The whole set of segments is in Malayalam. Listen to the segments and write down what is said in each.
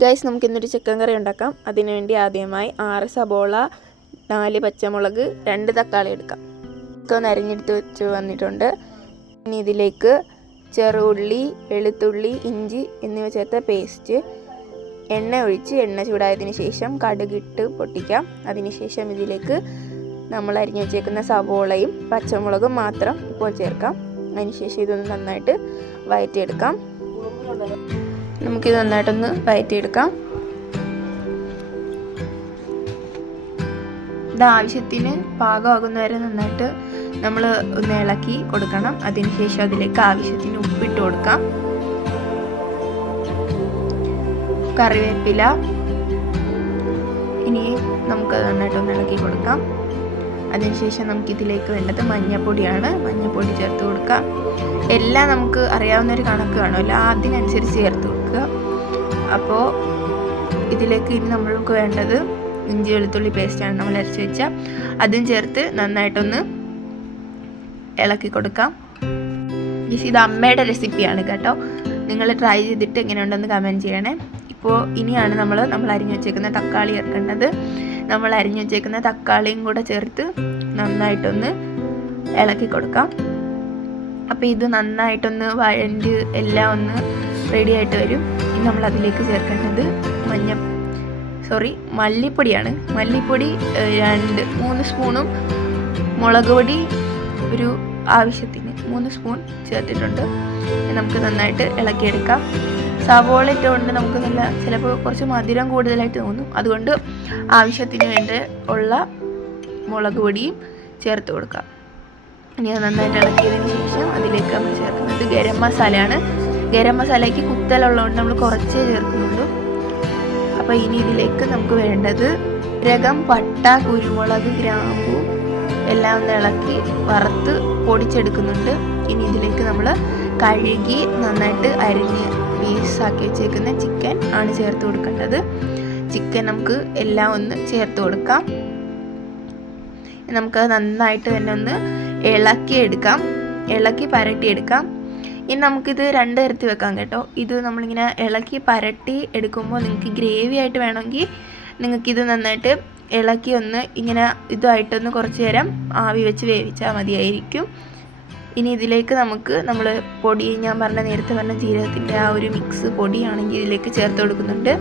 ഗൈസ്, നമുക്കിന്നൊരു ചിക്കൻ കറി ഉണ്ടാക്കാം. അതിനുവേണ്ടി ആദ്യമായി 6 സബോള, 4 പച്ചമുളക്, 2 തക്കാളി എടുക്കാം. ഒന്ന് അരിഞ്ഞെടുത്ത് വെച്ച് വന്നിട്ടുണ്ട്. ഇനി ഇതിലേക്ക് ചെറുള്ളി, വെളുത്തുള്ളി, ഇഞ്ചി എന്നിവ ചേർത്ത പേസ്റ്റ്, എണ്ണ ഒഴിച്ച് എണ്ണ ചൂടായതിനു ശേഷം കടുകിട്ട് പൊട്ടിക്കാം. അതിനുശേഷം ഇതിലേക്ക് നമ്മൾ അരിഞ്ഞു വെച്ചേക്കുന്ന സബോളയും പച്ചമുളകും മാത്രം ഇപ്പോൾ ചേർക്കാം. അതിനുശേഷം ഇതൊന്ന് നന്നായിട്ട് വഴറ്റിയെടുക്കാം. നമുക്കിത് നന്നായിട്ടൊന്ന് വഴറ്റിയെടുക്കാം. ഇത് ആവശ്യത്തിന് പാകമാകുന്ന വരെ നന്നായിട്ട് നമ്മൾ ഒന്ന് ഇളക്കി കൊടുക്കണം. അതിനുശേഷം അതിലേക്ക് ആവശ്യത്തിന് ഉപ്പിട്ട് കൊടുക്കാം. കറിവേപ്പില ഇനി നമുക്ക് നന്നായിട്ടൊന്ന് ഇളക്കി കൊടുക്കാം. അതിനുശേഷം നമുക്കിതിലേക്ക് വേണ്ടത് മഞ്ഞൾപ്പൊടിയാണ്. മഞ്ഞൾപ്പൊടി ചേർത്ത് കൊടുക്കാം. എല്ലാം നമുക്ക് അറിയാവുന്നൊരു കണക്ക് കാണുമല്ലോ, അതിനനുസരിച്ച് ചേർത്ത് കൊടുക്കുക. അപ്പോൾ ഇതിലേക്ക് ഇനി നമ്മൾക്ക് വേണ്ടത് ഇഞ്ചി വെളുത്തുള്ളി പേസ്റ്റാണ് നമ്മൾ അരച്ച് വെച്ചാൽ, അതും ചേർത്ത് നന്നായിട്ടൊന്ന് ഇളക്കി കൊടുക്കാം. ഇത് അമ്മയുടെ റെസിപ്പിയാണ് കേട്ടോ. നിങ്ങൾ ട്രൈ ചെയ്തിട്ട് എങ്ങനെയുണ്ടെന്ന് കമൻറ്റ് ചെയ്യണേ. ഇപ്പോൾ ഇനിയാണ് നമ്മൾ അരിഞ്ഞു വെച്ചേക്കുന്ന തക്കാളി ചേർക്കേണ്ടത്. നമ്മൾ അരിഞ്ഞു വെച്ചേക്കുന്ന തക്കാളിയും കൂടെ ചേർത്ത് നന്നായിട്ടൊന്ന് ഇളക്കി കൊടുക്കാം. അപ്പോൾ ഇത് നന്നായിട്ടൊന്ന് വഴണ്ട് എല്ലാം ഒന്ന് റെഡി ആയിട്ട് വരും. ഇനി നമ്മൾ അതിലേക്ക് ചേർക്കേണ്ടത് മല്ലിപ്പൊടിയാണ്. മല്ലിപ്പൊടി 3 സ്പൂണും മുളക് പൊടി ഒരു ആവശ്യത്തിന് 3 സ്പൂൺ ചേർത്തിട്ടുണ്ട്. നമുക്ക് നന്നായിട്ട് ഇളക്കിയെടുക്കാം. സവോള ഇട്ടുകൊണ്ട് നമുക്ക് ചിലപ്പോൾ കുറച്ച് മധുരം കൂടുതലായിട്ട് തോന്നും. അതുകൊണ്ട് ആവശ്യത്തിന് വേണ്ട ഉള്ള മുളക് പൊടിയും ചേർത്ത് കൊടുക്കാം. ഇനി അത് നന്നായിട്ട് ഇളക്കിയതിന് ശേഷം അതിലേക്ക് നമ്മൾ ചേർക്കുന്നത് ഗരം മസാലയാണ്. ഗരം മസാലയ്ക്ക് കുത്തലുള്ളതുകൊണ്ട് നമ്മൾ കുറച്ചേ ചേർക്കുന്നുള്ളൂ. അപ്പോൾ ഇനി ഇതിലേക്ക് നമുക്ക് വേണ്ടത് ജീരകം, പട്ട, കുരുമുളക്, ഗ്രാമ്പു എല്ലാം ഒന്ന് ഇളക്കി വറുത്ത് പൊടിച്ചെടുക്കുന്നുണ്ട്. ഇനി ഇതിലേക്ക് നമ്മൾ കഴുകി നന്നായിട്ട് അരിഞ്ഞ് പീസാക്കി വെച്ചേക്കുന്ന ചിക്കൻ ആണ് ചേർത്ത് കൊടുക്കേണ്ടത്. ചിക്കൻ നമുക്ക് എല്ലാം ഒന്ന് ചേർത്ത് കൊടുക്കാം. നമുക്കത് നന്നായിട്ട് തന്നെ ഒന്ന് ഇളക്കി പരട്ടിയെടുക്കാം. ഇനി നമുക്കിത് 2 തരത്തിൽ വെക്കാം കേട്ടോ. ഇത് നമ്മളിങ്ങനെ ഇളക്കി പരട്ടി എടുക്കുമ്പോൾ നിങ്ങൾക്ക് ഗ്രേവി ആയിട്ട് വേണമെങ്കിൽ നിങ്ങൾക്കിത് നന്നായിട്ട് ഇളക്കി ഒന്ന് ഇങ്ങനെ ഇതുമായിട്ടൊന്ന് കുറച്ച് നേരം ആവി വെച്ച് വേവിച്ചാൽ മതിയായിരിക്കും. ഇനി ഇതിലേക്ക് നമ്മൾ പൊടി, ഞാൻ നേരത്തെ പറഞ്ഞ ജീരകത്തിൻ്റെ ആ ഒരു മിക്സ് പൊടിയാണെങ്കിൽ ഇതിലേക്ക് ചേർത്ത് കൊടുക്കുന്നുണ്ട്.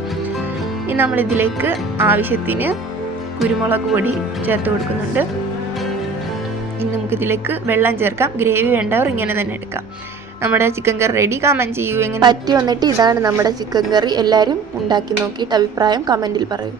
ഇനി നമ്മളിതിലേക്ക് ആവശ്യത്തിന് കുരുമുളക് പൊടി ചേർത്ത് കൊടുക്കുന്നുണ്ട്. ഇനി നമുക്കിതിലേക്ക് വെള്ളം ചേർക്കാം. ഗ്രേവി വേണ്ടവർ ഇങ്ങനെ തന്നെ എടുക്കാം. നമ്മുടെ ചിക്കൻ കറി റെഡി. കമൻറ്റ് ചെയ്യൂ എങ്ങനെ പറ്റി വന്നിട്ട്. ഇതാണ് നമ്മുടെ ചിക്കൻ കറി. എല്ലാവരും ഉണ്ടാക്കി നോക്കിയിട്ട് അഭിപ്രായം കമൻറ്റിൽ പറയൂ.